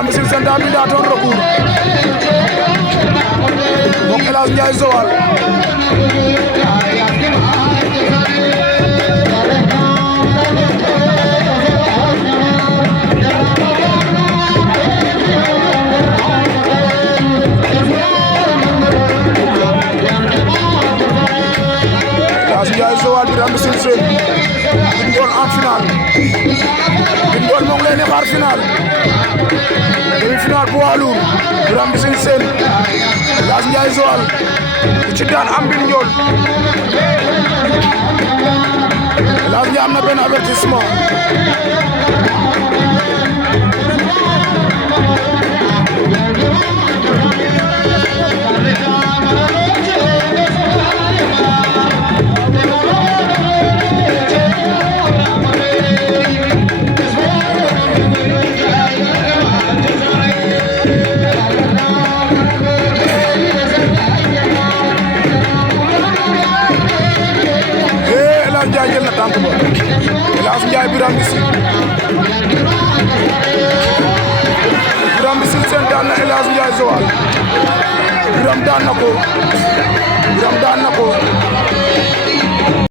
Birame Mbissine Sène daa bindaatoon recours moom El Hadj Ndiaye Joal Ndiaye Joal Birame Mbissine Sène Mbindool en finale Mbindool moo ngi leen di xaar finale demi-finale poids lourd Birame Mbissine Sène El Hadj Ndiaye Joal ku ci daan am Mbindool El Hadj Ndiaye am na benn avertissement jël na tànk ba El Hadj Ndiaye Birame Mbissine Sène daan na El Hadj Ndiaye Joal Birame daan na ko